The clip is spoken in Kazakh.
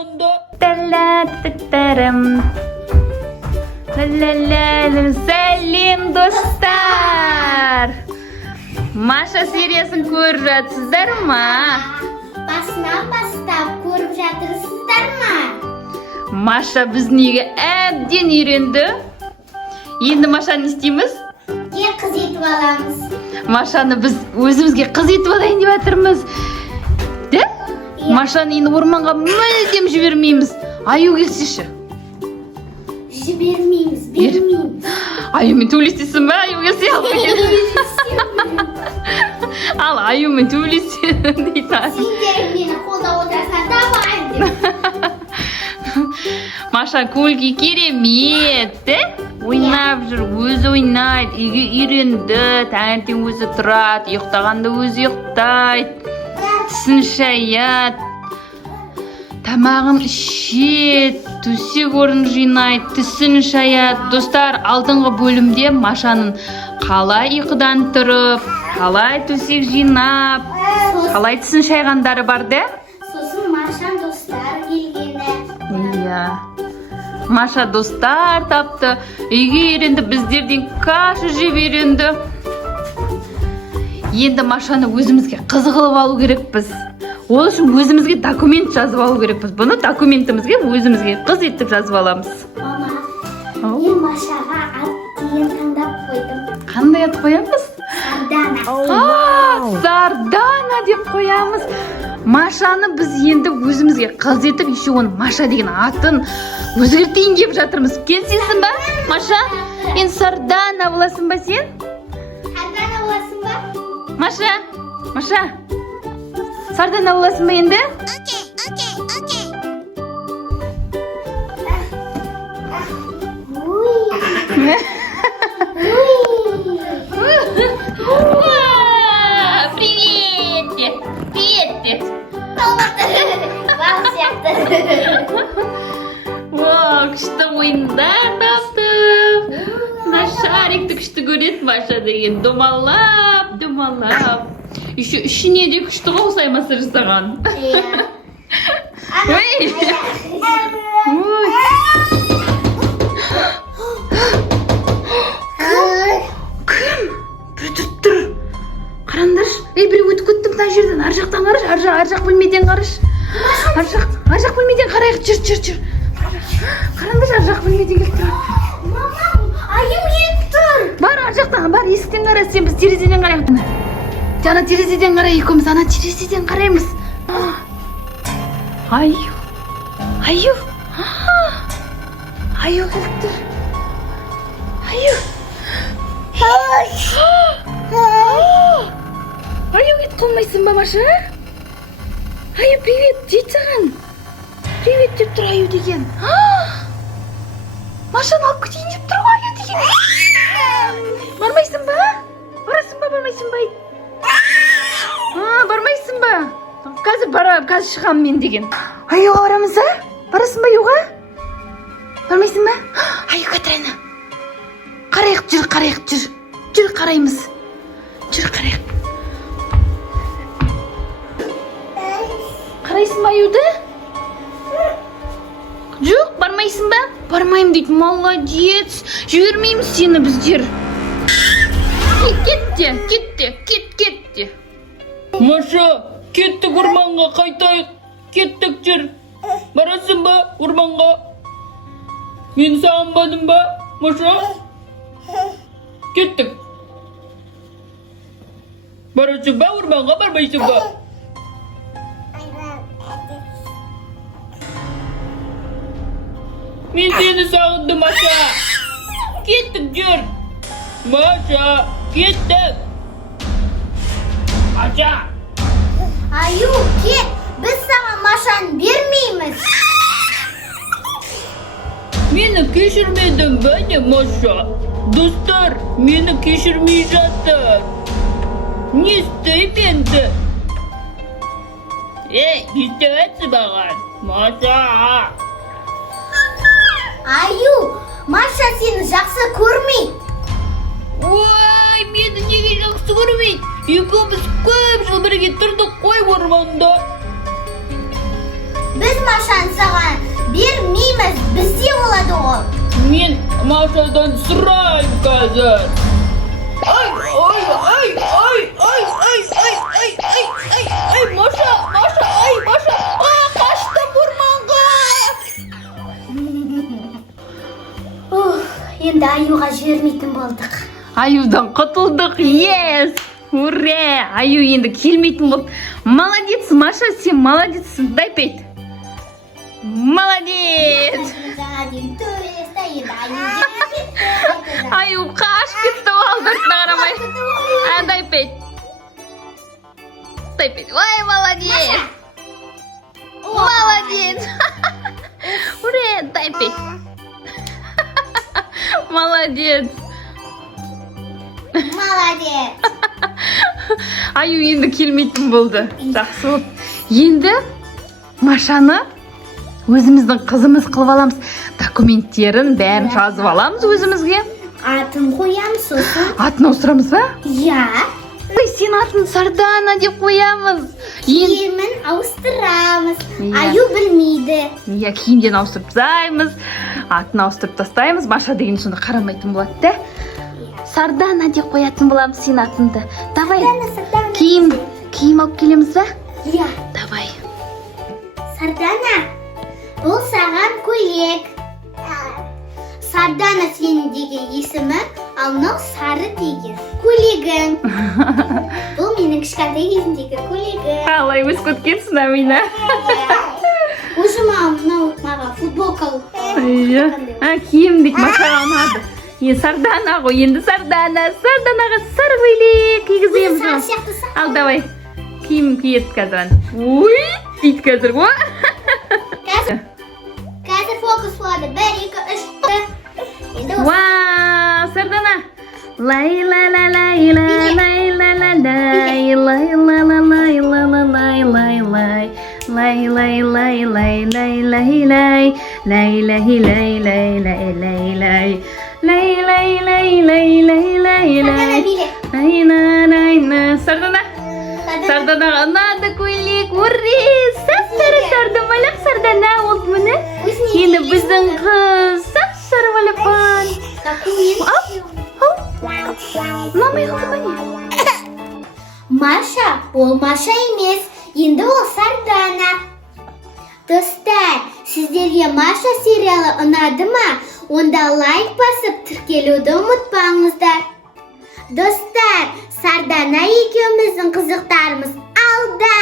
орманда? Сәлем достар! Маша сериясын көріп жатсыздар ма? Басынан бастап көріп жатырсыздар ма? Маша біздің үйге әбден үйренді. Енді Машаны не істейміз? Қыз етіп аламыз. Машаны біз өзімізге қыз етіп алайын деп жатырмыз. Да? Машаны енді орманға мүлдем жібермейміз. Аю келсеші. Жібермейміз. Аюмен төбелесесің ба? Аю келсе ал аюмен төбелесесің дейді. Сендер мені қолдап отырсаң давай деп. Маша көңіл-күй керемет, ойнап жүр, өзі ойнайды, үйге үйренді, таңертең өзі тұрады, ұйықтағанда өзі ұйықтайды, тісін шаяды, тамағын ішеді, төсек орын жинайды, тісін шаяды. Достар, алдыңғы бөлімде Машаның қалай ұйқыдан тұрып, қалай төсек жинап, қалай тісін шайғандары бар, да? Сосын Машан достар келгені. Иә. Маша достар тапты, үйге үйренді, біздерден каша жеп үйренді. Енді Машаны өзімізге қыз қылып алу керекпіз. Ол үшін өзімізге документ жазып алу керекпіз. Бұны документімізге өзімізге қыз етіп жазып аламыз. Мама, мен Машаға ат дейін таңдап қойдым. Қандай ат қоямыз? Сардана. Сардана деп қоямыз. Машаны біз енді өзімізге қыз етіп, еще оны Маша деген атын өзгертейін деп жатырмыз. Келсейсің ба, Маша? Енді Сардана боласың ба сен? Сардана боласың ба? Маша? Сардана боласың ба енді? Привет! Бал сияқты. Күшті ойындар таптым. Мына шарикті күшті көреді Маша деген. Домалап. Еще ішіне де күшті қосаймасы жасаған. Ой! Кім? Бүйтіп тұр. Қараңдаршы. Біреу өтіп кетті мына жерден. Ар жақтан қараш, ар жақ бөлмеден қараш. Ар жақ бөлмеден қарайық. Жүр. Қараңдаршы, ар жақ бөлмеден келіп тұр. Мама, айым келіп тұр. Бар, ар жақтан, бар, есіктен қара, сен біз терезеден қарайық. Жана терезеден қарай, екеуміз ана терезеден қараймыз. Аю келіп тұр. Аю кетіп қалмайсың ба, Маша? Аю, привет, дейді саған. Привет деп тұр Аю деген. Машаны алып кетейін деп тұр ғой Аю деген. Бармайсың ба? Барасың ба, бармайсың ба? Бармайсың ба? Қазір шығам мен деген. Аюға барамыз, а? Барасың ба Аюға? Бармайсың ба? Аю Катрина. Қарайық, жүр, қараймыз. Жүр, қарайық. Қарайсың ба Аюды? Жоқ, бармайсың ба? Бармайым дейді, молодец. Жібермейміз сені біздер. Кетте. Маша, кеттік орманға, қайтайық. Кеттік, жүр. Барасың ба орманға? Мен сағынбадым ба, Маша? Кеттік. Барасың ба орманға, бармайсың ба? Мен сені сағындым, Маша. Кеттік, жүр. Маша, кеттік. Маша. Аю, кет. Біз саған Машаны бермейміз. Мені кешірмедің бе не, Маша? Достар, мені кешірмей жатыр. Не істейм енді? Не істейсің маған, Маша? Аю, Маша сені жақсы көрмейді. Ой, мені неге жақсы көрмейді? Екеуміз көп жыл бірге тұрдық қой орманда. Biz Машаны саған бермейміз, бізде болады ол. Мен Машадан сұрайын қазір. Ай, Маша, Маша, қаштым орманға. Енді аюға жібермейтін болдық. Аюдан құтылдық, ес! Ура! Аю енді келмейтін болды. Молодец, Маша, сен молодецсің. Дай пейт. Молодец! Аю қаш кетті алдыртына қарамай. Дай пейт. Дай пейт. Ой, молодец! Молодец! Ура! Дай пейт. Молодец! Молодец. Аю енді келмейтін болды. Жақсы болды. Енді Машаны өзіміздің қызымыз қылып аламыз. Документтерін бәрін жазып аламыз өзімізге. Атын қоямыз сосын. Атын ауыстырамыз ба? Я. Ой, сен атын Сардана деп қоямыз. Киімін ауыстырамыз. Иә. Аю білмейді. Иә, киімден ауыстырып тастаймыз. Атын ауыстырып тастаймыз. Маша деген сонда қарамайтын болады да. Сардана деп қоятын боламыз сен атыңды. Давай. Сардана. Киім алып келеміз ба? Я. Давай. Сардана, бұл саған көйлек. Сардана сенің деген есімі, ал мынау сары деген көйлегің. Бұл менің кішкентай кезімдегі көйлегім. Қалай өсіп кеткенсің, Амина? Уже мынау маған футболка. Иә. Киім дейді, Машаға ұнады. Сардана ғой, енді Сарданаға сары көйлек кигіземіз. Сары сияқты сақ. Ал, давай. Киім киеді қазір. Ой, дейді қазір ғой. Қазір фокус болады. 1, 2, 3. Вау, Сардана. Сарданаға ұнады көйлек. Уре, сап-сары сардамалақ Сардана болды міне. Енді біздің қыз сап-сары балапан. Мамай қалды не? Маша, ол Маша емес, енді ол Сардана. Достар, сіздерге Маша сериалы ұнады ма? Онда лайк басып тіркелуді ұмытпаңыздар. Достар, Сардана екеуміздің қызықтарымыз алда.